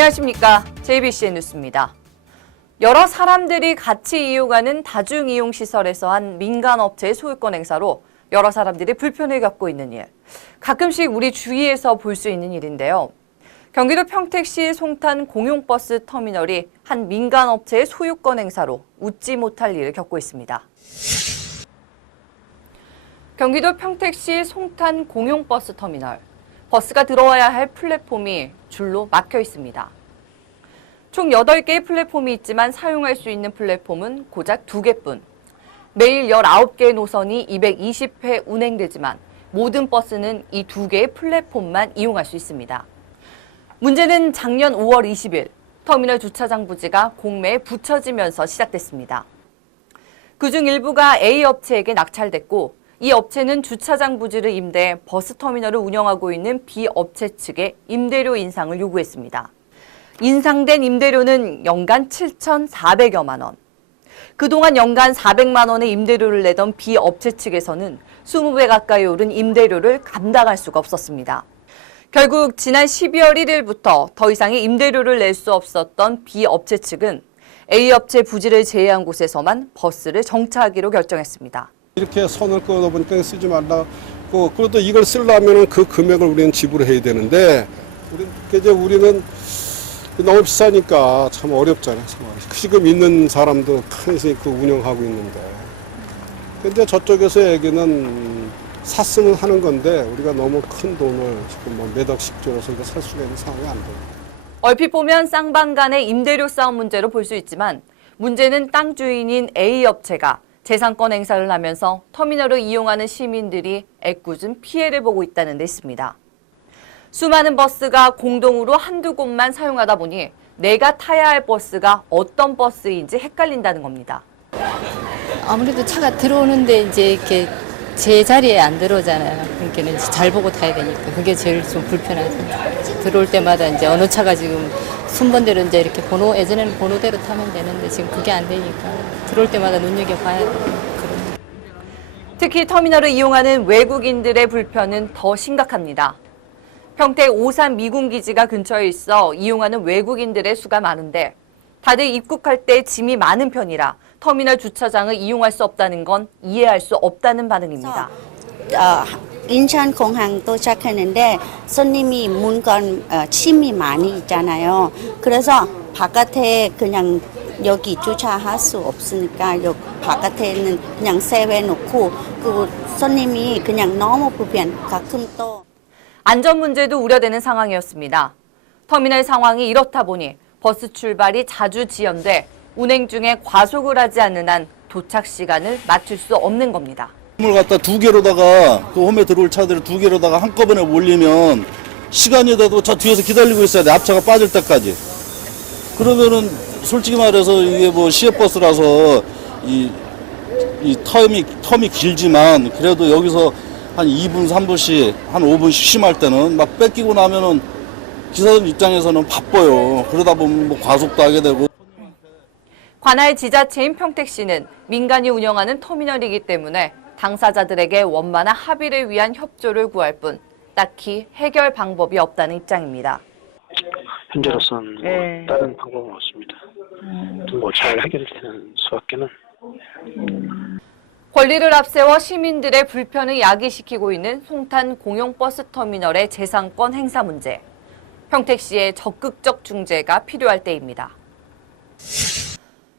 안녕하십니까. JBCN 뉴스입니다. 여러 사람들이 같이 이용하는 다중이용시설에서 한 민간업체의 소유권 행사로 여러 사람들이 불편을 겪고 있는 일. 가끔씩 우리 주위에서 볼 수 있는 일인데요. 경기도 평택시 송탄 공용버스 터미널이 한 민간업체의 소유권 행사로 웃지 못할 일을 겪고 있습니다. 경기도 평택시 송탄 공용버스 터미널. 버스가 들어와야 할 플랫폼이 줄로 막혀 있습니다. 총 8개의 플랫폼이 있지만 사용할 수 있는 플랫폼은 고작 2개뿐. 매일 19개의 노선이 220회 운행되지만 모든 버스는 이 2개의 플랫폼만 이용할 수 있습니다. 문제는 작년 5월 20일 터미널 주차장 부지가 공매에 붙여지면서 시작됐습니다. 그중 일부가 A 업체에게 낙찰됐고 이 업체는 주차장 부지를 임대해 버스터미널을 운영하고 있는 B 업체 측에 임대료 인상을 요구했습니다. 인상된 임대료는 연간 7,400여만 원. 그동안 연간 400만 원의 임대료를 내던 B 업체 측에서는 20배 가까이 오른 임대료를 감당할 수가 없었습니다. 결국 지난 12월 1일부터 더 이상의 임대료를 낼 수 없었던 B 업체 측은 A 업체 부지를 제외한 곳에서만 버스를 정차하기로 결정했습니다. 이렇게 선을 끊어보니까 쓰지 말라고, 그래도 이걸 쓰려면 그 금액을 우리는 지불해야 되는데, 우리는 너무 비싸니까 참 어렵잖아요. 지금 있는 사람도 간신히 그 운영하고 있는데. 근데 저쪽에서 얘기는 샀으면 하는 건데, 우리가 너무 큰 돈을 지금 몇 억씩 줘서 살 수가 있는 상황이 안 돼요. 얼핏 보면 쌍방 간의 임대료 싸움 문제로 볼 수 있지만, 문제는 땅 주인인 A 업체가 재산권 행사를 하면서 터미널을 이용하는 시민들이 애꿎은 피해를 보고 있다는 데 있습니다. 수많은 버스가 공동으로 한두 곳만 사용하다 보니 내가 타야 할 버스가 어떤 버스인지 헷갈린다는 겁니다. 아무래도 차가 들어오는데 이제 이렇게 제 자리에 안 들어오잖아요. 그러니까 잘 보고 타야 되니까 그게 제일 좀 불편하죠. 들어올 때마다 이제 어느 차가 지금 순번대로 이제 이렇게 예전에는 번호대로 타면 되는데 지금 그게 안 되니까 들어올 때마다 눈여겨봐야 돼요. 특히 터미널을 이용하는 외국인들의 불편은 더 심각합니다. 평택 오산 미군기지가 근처에 있어 이용하는 외국인들의 수가 많은데 다들 입국할 때 짐이 많은 편이라 터미널 주차장을 이용할 수 없다는 건 이해할 수 없다는 반응입니다. 인천공항 도착했는데 손님이 문건 짐이 많이 있잖아요. 그래서 바깥에 그냥 여기 주차할 수 없으니까 여기 바깥에는 그냥 세워놓고 그 손님이 그냥 너무 불편. 가끔 또 안전 문제도 우려되는 상황이었습니다. 터미널 상황이 이렇다 보니 버스 출발이 자주 지연돼 운행 중에 과속을 하지 않는 한 도착 시간을 맞출 수 없는 겁니다. 을 갖다 2개로다가 그 홈에 들어올 차들을 2개로다가 한꺼번에 몰리면 시간이 돼도 저 뒤에서 기다리고 있어야 돼. 앞차가 빠질 때까지. 그러면은 솔직히 말해서 이게 뭐 시외버스라서 이 텀이 길지만 그래도 여기서 한 2분, 3분씩 한 5분씩 심할 때는 막 뺏기고 나면은 기사들 입장에서는 바빠요. 그러다 보면 뭐 과속도 하게 되고. 관할 지자체인 평택시는 민간이 운영하는 터미널이기 때문에 당사자들에게 원만한 합의를 위한 협조를 구할 뿐 딱히 해결 방법이 없다는 입장입니다. 현재로서는 다른 방법은 없습니다. 뭐 잘 해결되는 수밖에는. 권리를 앞세워 시민들의 불편을 야기시키고 있는 송탄 공용버스 터미널의 재산권 행사 문제. 평택시의 적극적 중재가 필요할 때입니다.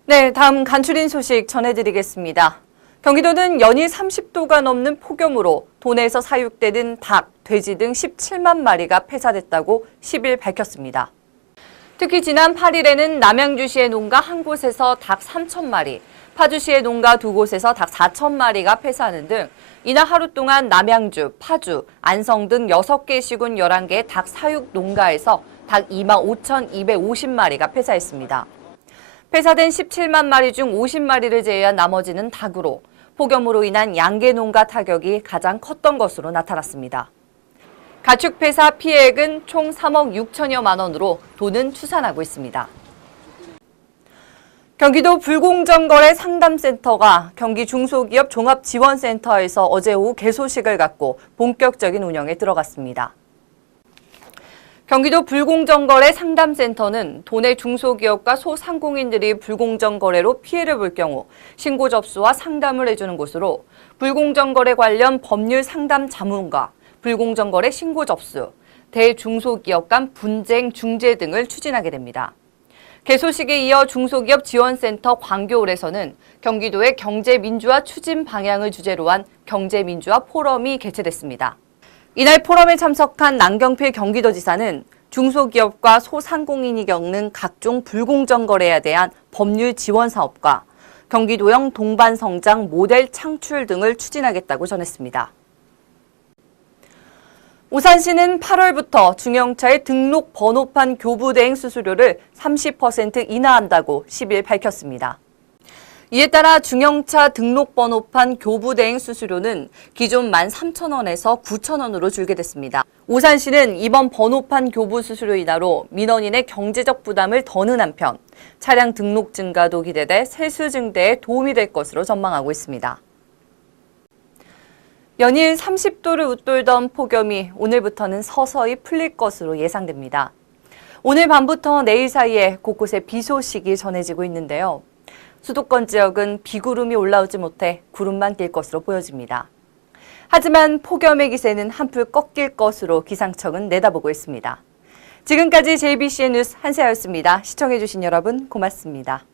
네, 다음 간추린 소식 전해드리겠습니다. 경기도는 연일 30도가 넘는 폭염으로 도내에서 사육되는 닭, 돼지 등 17만 마리가 폐사됐다고 10일 밝혔습니다. 특히 지난 8일에는 남양주시의 농가 한 곳에서 닭 3천 마리, 파주시의 농가 2곳에서 닭 4천 마리가 폐사하는 등 이날 하루 동안 남양주, 파주, 안성 등 6개 시군 11개의 닭 사육 농가에서 닭 25,250마리가 폐사했습니다. 폐사된 17만 마리 중 50마리를 제외한 나머지는 닭으로 폭염으로 인한 양계 농가 타격이 가장 컸던 것으로 나타났습니다. 가축 폐사 피해액은 총 3억 6천여만 원으로 도는 추산하고 있습니다. 경기도 불공정거래 상담센터가 경기 중소기업 종합지원센터에서 어제 오후 개소식을 갖고 본격적인 운영에 들어갔습니다. 경기도 불공정거래 상담센터는 도내 중소기업과 소상공인들이 불공정거래로 피해를 볼 경우 신고 접수와 상담을 해주는 곳으로 불공정거래 관련 법률 상담 자문과 불공정거래 신고 접수, 대중소기업 간 분쟁 중재 등을 추진하게 됩니다. 개소식에 이어 중소기업 지원센터 광교홀에서는 경기도의 경제민주화 추진 방향을 주제로 한 경제민주화 포럼이 개최됐습니다. 이날 포럼에 참석한 남경필 경기도지사는 중소기업과 소상공인이 겪는 각종 불공정거래에 대한 법률 지원 사업과 경기도형 동반성장 모델 창출 등을 추진하겠다고 전했습니다. 오산시는 8월부터 중형차의 등록 번호판 교부 대행 수수료를 30% 인하한다고 10일 밝혔습니다. 이에 따라 중형차 등록 번호판 교부 대행 수수료는 기존 13,000원에서 9,000원으로 줄게 됐습니다. 오산시는 이번 번호판 교부 수수료 인하로 민원인의 경제적 부담을 더는 한편 차량 등록 증가도 기대돼 세수 증대에 도움이 될 것으로 전망하고 있습니다. 연일 30도를 웃돌던 폭염이 오늘부터는 서서히 풀릴 것으로 예상됩니다. 오늘 밤부터 내일 사이에 곳곳에 비 소식이 전해지고 있는데요. 수도권 지역은 비구름이 올라오지 못해 구름만 낄 것으로 보여집니다. 하지만 폭염의 기세는 한풀 꺾일 것으로 기상청은 내다보고 있습니다. 지금까지 JBC의 뉴스 한세아였습니다. 시청해주신 여러분 고맙습니다.